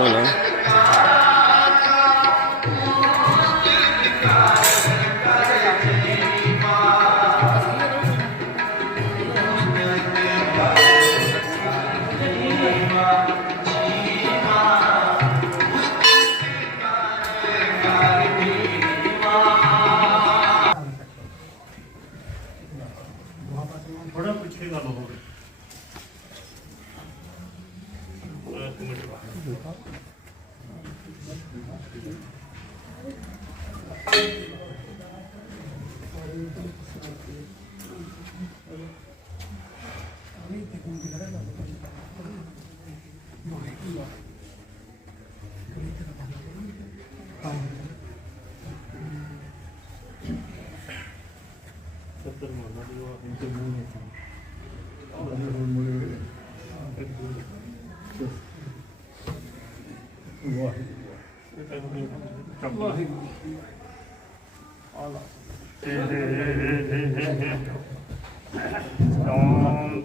ਸੋਹਣਾ ਥੋੜਾ ਪਿੱਛੇ ਗੱਲ ਹੋਵੇ ਇੱਕ ਮਿੰਟ ਬਾਅਦ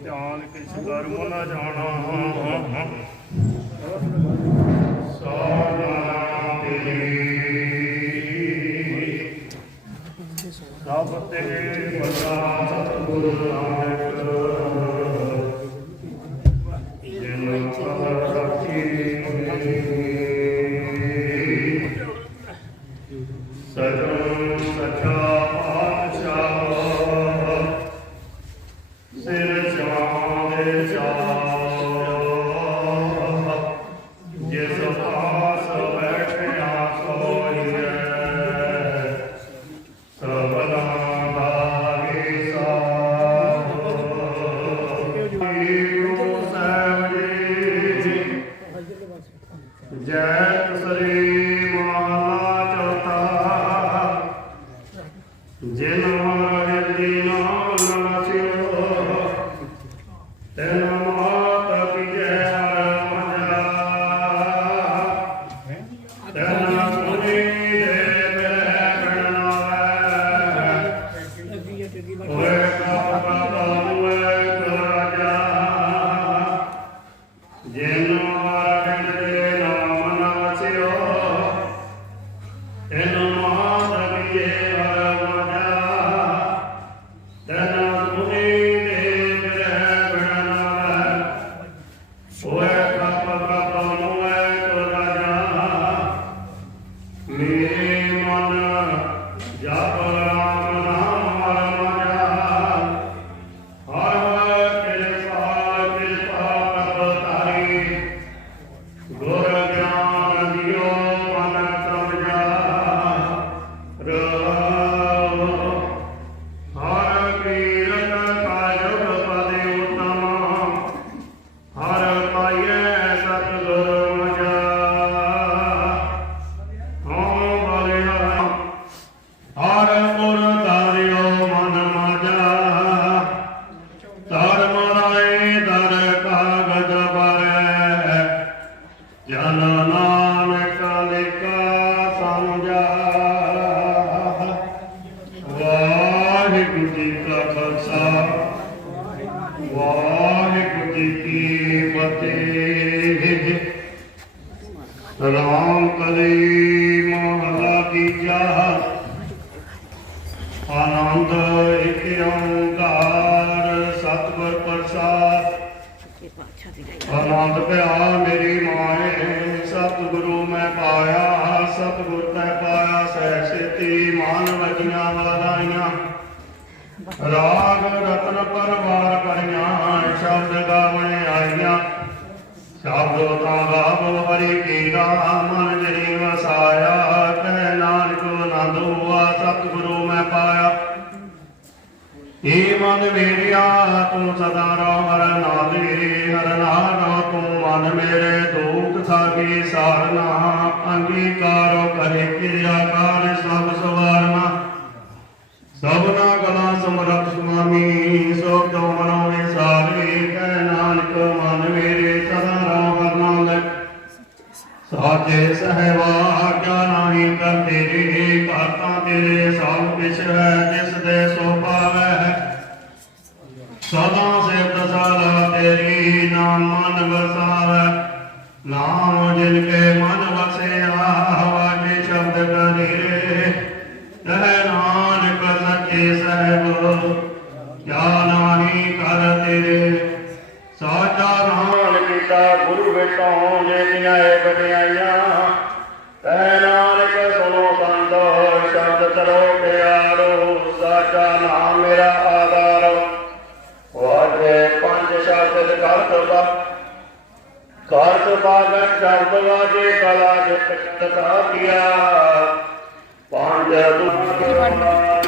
ਧਿਆਨ ਕਿਸ ਕਰਮ ਨਾ ਜਾਣਾ ਚਾਂਦੇ ਚਾਹ ਜੀ ਜੈ ਤਸਰੀ ਮਹਲਾ ਚੌਥਾ ਜਿਨ ਹਿਰਦੀ ਨਾਮ ਵਾਹਿਗੁਰੂ ਜੀ ਕਾ ਖਾਲਸਾ, ਵਾਹਿਗੁਰੂ ਜੀ ਕੀ ਫਤਿਹ। ਰਾਮ ਕਲੀ ਮਹਲਾ ਕੀਜਾ ਆਨੰਦ ਇਕ ਓੰਕਾਰ, ਸਤਿਗੁਰ ਪ੍ਰਸਾਦ। ਆਨੰਦ ਪਿਆ ਮੇਰੀ ਮਾਏ, ਸਤਿਗੁਰੂ ਮੈਂ ਪਾਇਆ, ਸਤਿਗੁਰ ਤੈ ਪਾਇਆ, ਸਹਿ ਸੇਤੀ ਮਾਨ ਵਜੀਆਂ ਰਾਗ ਰਤਨ ਪਰਵਾਰ ਕਰੀਆਂ ਸ਼ਬਦ ਗਾਵਣ ਆਈਆਂ। ਸ਼ਬਦ ਤਾਂ ਗਾਵੋ ਹਰੀ ਕੀ ਮਨ ਜਰੀ ਵਸਾਇਆ, ਕਹਿ ਨਾਨਕ ਆਨੰਦ ਹੁਆ ਸਤਿਗੁਰੂ ਮੈਂ ਪਾਇਆ। ਏ ਮਨ ਮੇਰਿਆ, ਤੂੰ ਸਦਾ ਰਹੁ ਹਰ ਨਾਲੇ ਹਰ ਨਾਮ, ਤੂੰ ਮਨ ਮੇਰੇ ਦੁਖ ਸਾਗੇ ਸਾਰਨਾ, ਅੰਗੀਕਾਰ ਕਰੇ ਕਿਰਿਆ ਕਾਰ। ਸਾਚੇ ਸਹਿਵਾ ਕਿਆ ਨਾਹੀ ਕਰ ਤੇਰੇ ਘਾਤਾਂ, ਤੇਰੇ ਸਭ ਕਿਛ ਹੈ ਜਿਸ ਦੇ ਸੋ ਪਾਵੈ। ਸਦਾ ਸਿਫਤ ਸਦਾ ਤੇਰੀ ਨਾਮ ਮਨ ਵਸਾਵੈ। ਨਾਮ ਜਿਨ ਕੇ ਮਨ ਵਸਿਆ, ਵਾਜੇ ਸ਼ਬਦ ਕਰੇ ਤਹ ਨਾਨਕ ਸੱਚੇ ਸਹਿਬ ਕਿਆ ਨਾਹੀ ਕਰ ਤੇਰੇ ਸਾਚਾ ਨਾਮ ਕੀਤਾ ਗੁਰੂ ਵਿਟੋਂ ਏ ਬੜਾਈਆਂ ਤੈ ਨਾਨਕ ਸੁਨੋ ਸੰਤੋ ਸ਼ਬਦ ਤਰੋ ਪਿਆਰੋ ਸਾਚਾ ਨਾਮ ਮੇਰਾ ਆਧਾਰ ਵਾਜੇ ਪੰਜ ਸ਼ਬਦ ਕਰਤ ਬਾ ਕਰਤ ਬਾਗਤ ਸ਼ਬਦ ਵਾਜੇ ਕਲਾ ਜਿਤ ਕਤਾ ਕੀਆ ਪੰਜ ਭਾਜੀ